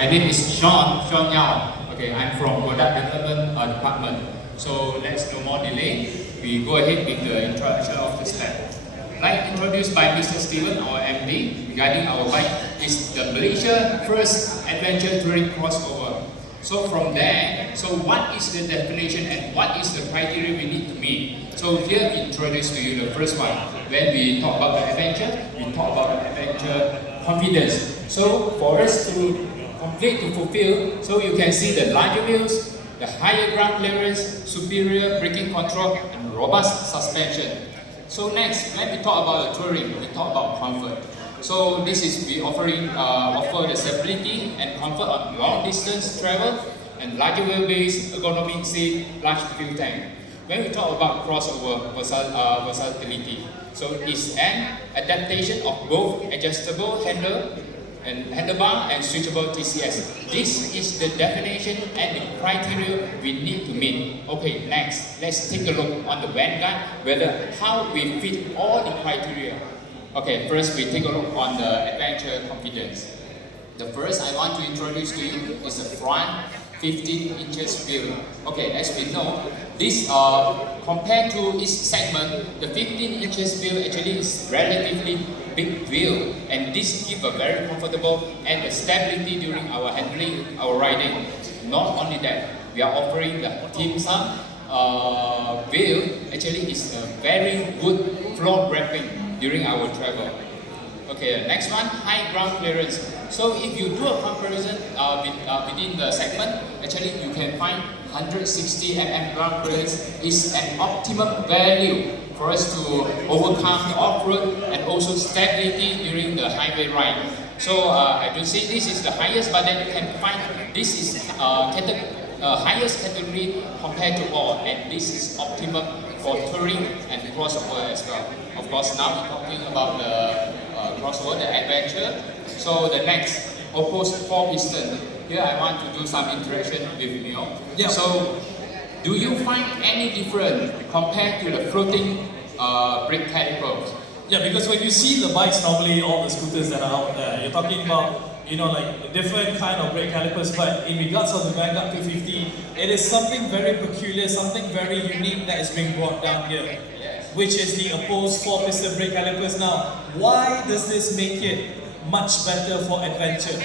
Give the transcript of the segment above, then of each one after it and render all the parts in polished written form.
My name is Sean Yao. Okay, I'm from Product Development Department. So let's no more delay. We go ahead with the introduction of the slide. Like introduced by Mr. Steven, our MD, regarding our bike is the Malaysia first adventure touring crossover. So from there, so what is the definition and what is the criteria we need to meet? So here we introduce to you the first one. When we talk about the adventure, we talk about the adventure confidence. So for us to complete, to fulfill, so you can see the larger wheels, the higher ground clearance, superior braking control, and robust suspension. So next, when we talk about the touring, we talk about comfort. So this is we offer the stability and comfort on long distance travel and larger wheelbase, ergonomic seat, large fuel tank. When we talk about crossover versatility, so it's an adaptation of both adjustable handlebar and switchable TCS. This is the definition and the criteria we need to meet. Okay, next, let's take a look on the Vanguard, whether how we fit all the criteria. Okay, first we take a look on the adventure confidence. The first I want to introduce to you is the front 15 inches wheel. Okay, as we know, this compared to each segment, the 15 inches wheel actually is relatively big wheel, and this give a very comfortable and the stability during our handling, our riding. Not only that, we are offering the Team Sun wheel. Actually, is a very good floor grabbing during our travel. Okay, next one, high ground clearance. So if you do a comparison within the segment, actually you can find 160 mm ground clearance is an optimum value for us to overcome the off-road and also stability during the highway ride. So I do say this is the highest, but then you can find this is highest category compared to all, and this is optimum for touring and crossover as well. Of course, now we're talking about the crossover, the adventure. So the next, opposed 4-piston. Here I want to do some interaction with you. Yeah. So, do you find any difference compared to the floating brake calipers? Yeah, because when you see the bikes normally, all the scooters that are out there, you're talking about, like a different kind of brake calipers, but in regards of the Vanguard 250, it is something very peculiar, something very unique that is being brought down here, which is the opposed 4-piston brake calipers. Now, why does this make it much better for adventure?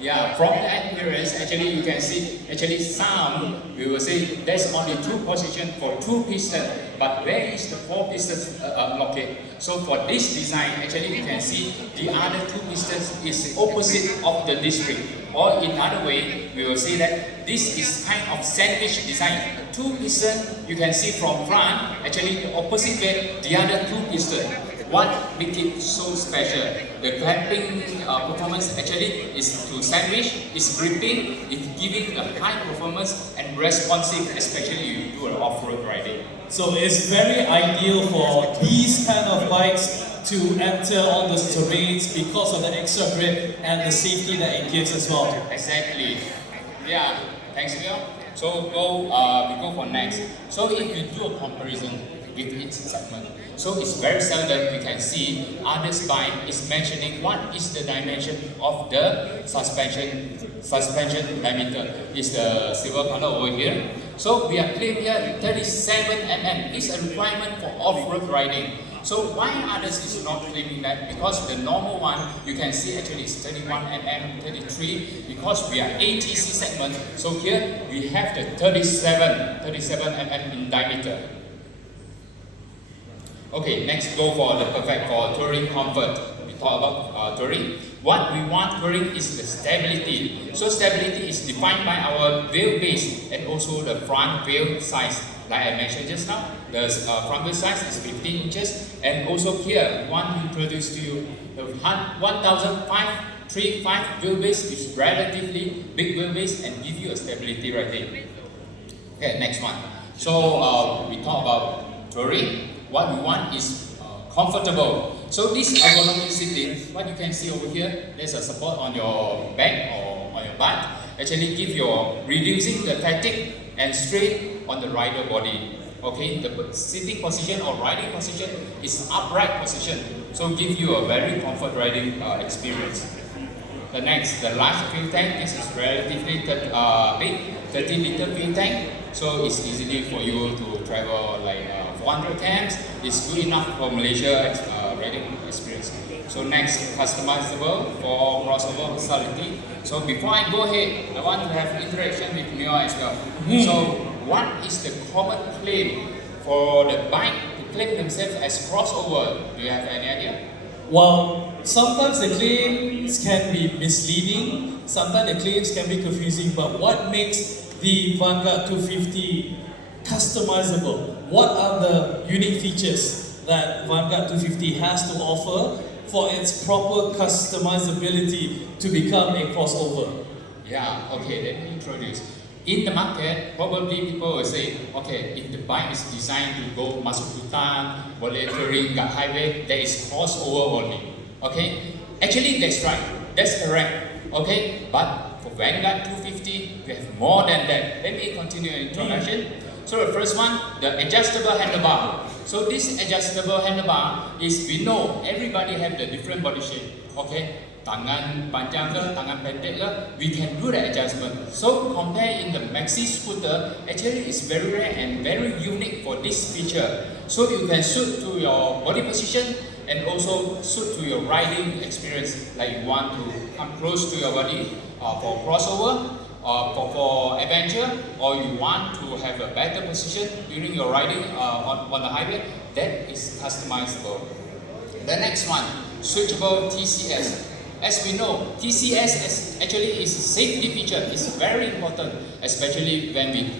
Yeah, from the appearance, actually you can see, some, we will say there's only 2 positions for 2 pistons, but where is the 4 pistons located? So for this design, actually you can see the other 2 pistons is opposite of the district. Or in other way, we will say that this is kind of sandwich design. 2 pistons, you can see from front, actually the opposite way, the other 2 pistons. What makes it so special? The grappling performance actually is to sandwich, is gripping, is giving the high performance and responsive, especially you do an off-road riding. So it's very ideal for these kind of bikes to enter all those terrains because of the extra grip and the safety that it gives as well. Exactly. Yeah, thanks Will. So we go for next. So if you do a comparison with each segment, so it's very seldom we can see others bike is mentioning what is the dimension of the suspension diameter. Is the silver color over here. So we are clear here 37 mm is a requirement for off-road riding. So why others is not claiming that? Because the normal one you can see actually is 31 mm, 33, because we are ATC segment. So here we have the 37 mm in diameter. Okay, next go for the perfect for touring comfort. We talk about touring. What we want touring is the stability. So stability is defined by our wheel base and also the front wheel size. Like I mentioned just now, the front wheel size is 15 inches, and also here we want to introduce to you the 1535 wheelbase is relatively big wheelbase and give you a stability right there. Okay, next one. So we talk about touring. What we want is comfortable. So this ergonomic seating, what you can see over here, there's a support on your back or on your butt. Actually give your reducing the fatigue and strain on the rider body. Okay, the sitting position or riding position is upright position. So give you a very comfort riding experience. The next, the large fuel tank. This is relatively big, 30-liter fuel tank. So it's easily for you to travel like 400 km. It's good enough for Malaysia riding experience. So next, customizable for crossover facility. So before I go ahead, I want to have interaction with Neo as well. So what is the common claim for the bike to claim themselves as crossover? Do you have any idea? Well, sometimes the claims can be misleading, sometimes the claims can be confusing, but what makes the Vanguard 250 customizable? What are the unique features that Vanguard 250 has to offer for its proper customizability to become a crossover? Yeah, okay, let me introduce. In the market, probably people will say, okay, if the bike is designed to go masuk hutan, boleh touring kat highway, that is crossover only. Okay? Actually, that's right. That's correct. Okay? But for Vanguard 250, we have more than that. Let me continue the introduction. So the first one, the adjustable handlebar. So this adjustable handlebar is, we know everybody have the different body shape. Okay? Tangan panjang ke, tangan pendek ke, we can do the adjustment. So compare in the maxi scooter, actually it's very rare and very unique for this feature. So you can suit to your body position and also suit to your riding experience. Like you want to come close to your body for crossover, for adventure, or you want to have a better position during your riding on the highway, that is customizable. The next one, switchable TCS. As we know, TCS actually is a safety feature. It's very important, especially when we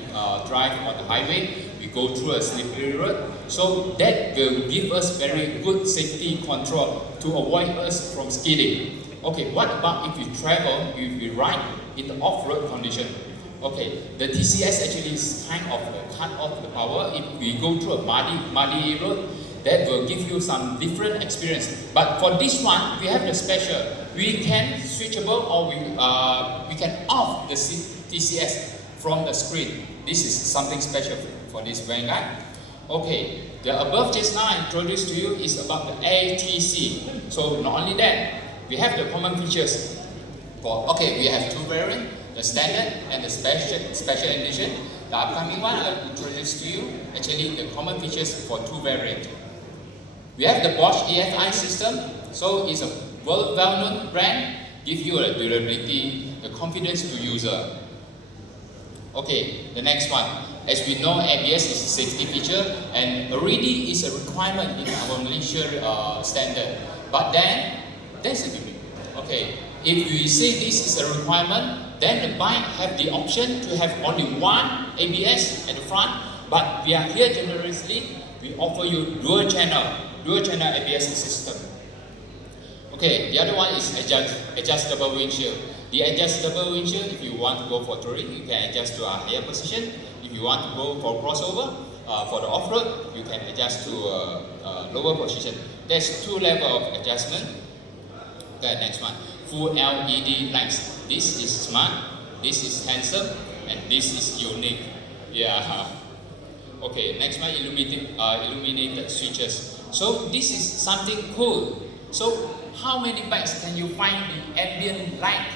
drive on the highway. We go through a slippery road, so that will give us very good safety control to avoid us from skidding. Okay, what about if we travel, if we ride in the off-road condition? Okay, the TCS actually is kind of cut off the power. If we go through a muddy road, that will give you some different experience. But for this one, we have the special. We can switchable, or we can off the TCS from the screen. This is something special for this Vanguard. Okay, the above just now I introduced to you is about the ATC. So not only that, we have the common features. We have two variants, the standard and the special edition. The upcoming one I'll introduce to you, actually the common features for two variants. We have the Bosch EFI system, so it's a well-known brand, give you a durability, the confidence to user. Okay, the next one. As we know, ABS is a safety feature and already is a requirement in our Malaysia standard. But then, there's a gimmick. Okay, if we say this is a requirement, then the bike have the option to have only one ABS at the front, but we are here generously, we offer you dual channel ABS system. Okay, the other one is adjustable windshield. The adjustable windshield, if you want to go for touring, you can adjust to a higher position. If you want to go for crossover, for the off-road, you can adjust to a lower position. There's two levels of adjustment. The next one, full LED lights. This is smart, this is handsome, and this is unique. Yeah. Okay, next one, illuminated switches. So this is something cool. So how many bikes can you find the ambient light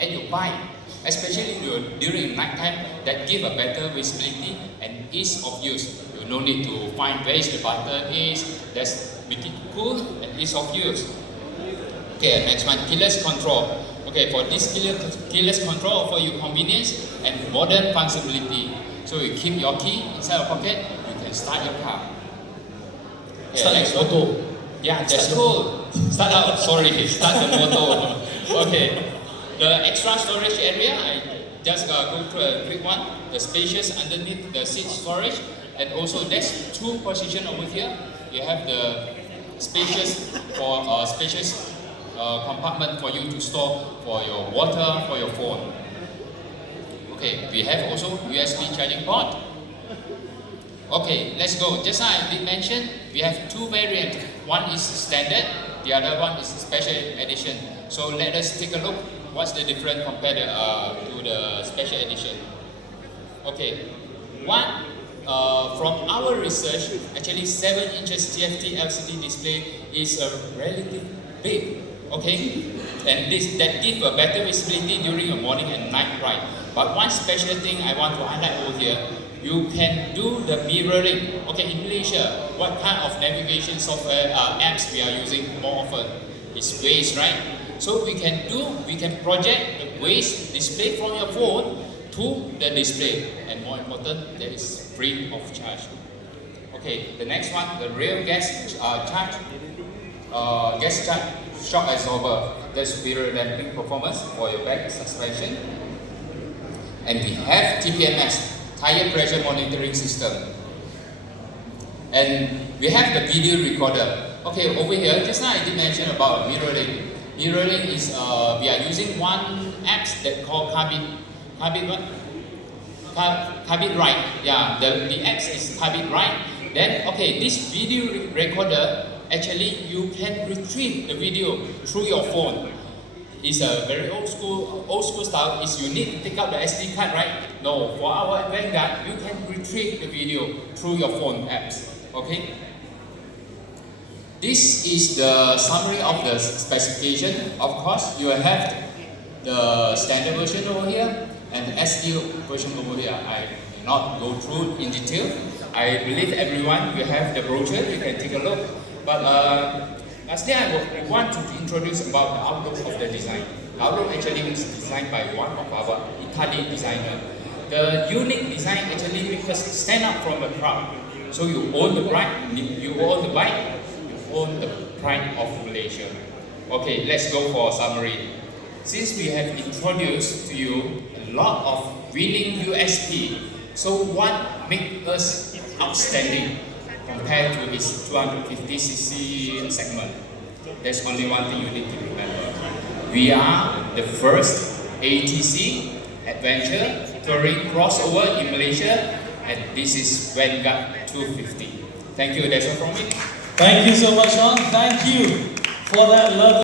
at your bike, especially during night time, that give a better visibility and ease of use? You no need to find where the button is. That's make it cool and ease of use. Okay, next one, keyless control. Okay, for this keyless control offer you convenience and modern functionality. So you keep your key inside your pocket, you can start your car. Okay, Start next your one. motor. Yeah, that's cool. Start the motor. Okay, the extra storage area, I just go through a quick one. The spacious underneath the seat storage, and also there's two positions over here. You have the spacious compartment for you to store for your water, for your phone. Okay, we have also USB charging port. Okay, let's go. Just as I did mention, we have two variants. One is standard, the other one is special edition. So let us take a look. What's the difference compared to the special edition? Okay, one from our research, actually 7 inches TFT LCD display is a relatively big. Okay, and that give a better visibility during a morning and night ride. But one special thing I want to highlight over here, you can do the mirroring. Okay, in Malaysia, what kind of navigation software apps we are using more often? It's Waze, right? So we can project the Waze display from your phone to the display, and more important, that is free of charge. Okay, the next one, the rear gas charge shock absorber. That's superior damping performance for your back suspension. And we have TPMS, tire pressure monitoring system. And we have the video recorder. Okay, over here, just now I did mention about mirroring. Mirroring is, we are using one app that called Carbit Ride. Yeah, the app is Carbit Ride. Then, okay, this video recorder, actually you can retrieve the video through your phone. It's a very old school style. Is you need to take out the SD card, right? No, for our Vanguard, you can retrieve the video through your phone apps. Okay. This is the summary of the specification. Of course, you have the standard version over here and the SD version over here. I will not go through in detail. I believe everyone will have the brochure. You can take a look. But lastly, I want to introduce about the outlook of the design. Outlook actually is designed by one of our Italian designer. The unique design actually makes us stand out from the crowd. So you own the bike, you own the pride of Malaysia. Okay, let's go for a summary. Since we have introduced to you a lot of winning USP, so what makes us outstanding compared to its 250cc segment? There's only one thing you need to remember. We are the first ATC adventure touring crossover in Malaysia, and this is Vanguard 250. Thank you, that's all from me. Thank you so much, Sean. Thank you for that lovely